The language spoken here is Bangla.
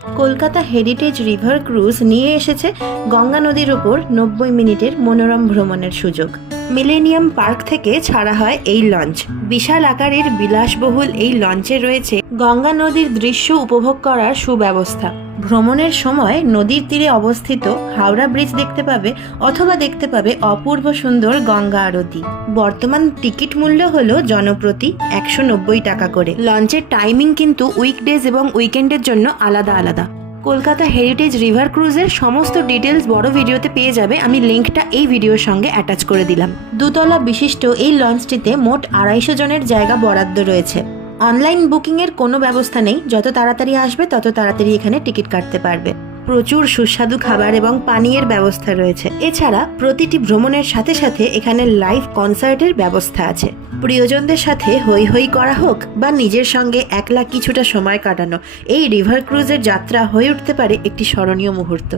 কলকাতা হেরিটেজ রিভার ক্রুজ নিয়ে এসেছে গঙ্গা নদীর ওপর নব্বই মিনিটের মনোরম ভ্রমণের সুযোগ। মিলেনিয়াম পার্ক থেকে ছাড়া হয় এই লঞ্চ। বিশাল আকারের বিলাসবহুল এই লঞ্চে রয়েছে গঙ্গা নদীর দৃশ্য উপভোগ করার সুব্যবস্থা। ভ্রমণের সময় নদীর তীরে অবস্থিত হাওড়া ব্রিজ দেখতে পাবে অথবা দেখতে পাবে অপূর্ব সুন্দর গঙ্গা আরতি। বর্তমান টিকিট মূল্য হলো জনপ্রতি একশো নব্বই টাকা করে। লঞ্চের টাইমিং কিন্তু উইকডেজ এবং উইকেন্ডের জন্য আলাদা আলাদা। কলকাতা হেরিটেজ রিভার ক্রুজের সমস্ত ডিটেলস বড় ভিডিওতে পেয়ে যাবে। আমি লিঙ্কটা এই ভিডিওর সঙ্গে অ্যাটাচ করে দিলাম। দুতলা বিশিষ্ট এই লঞ্চটিতে মোট আড়াইশো জনের জায়গা বরাদ্দ রয়েছে। অনলাইন বুকিংয়ের কোনো ব্যবস্থা নেই। যত তাড়াতাড়ি আসবে, তত তাড়াতাড়ি এখানে টিকিট কাটতে পারবে। প্রচুর সুস্বাদু খাবার এবং পানীয়ের ব্যবস্থা রয়েছে। এছাড়া প্রতিটি ভ্রমণের সাথে সাথে এখানে লাইভ কনসার্টের ব্যবস্থা আছে। প্রিয়জনদের সাথে হই হই করা হোক বা নিজের সঙ্গে একলা কিছুটা সময় কাটানো, এই রিভার ক্রুজের যাত্রা হয়ে উঠতে পারে একটি স্মরণীয় মুহূর্ত।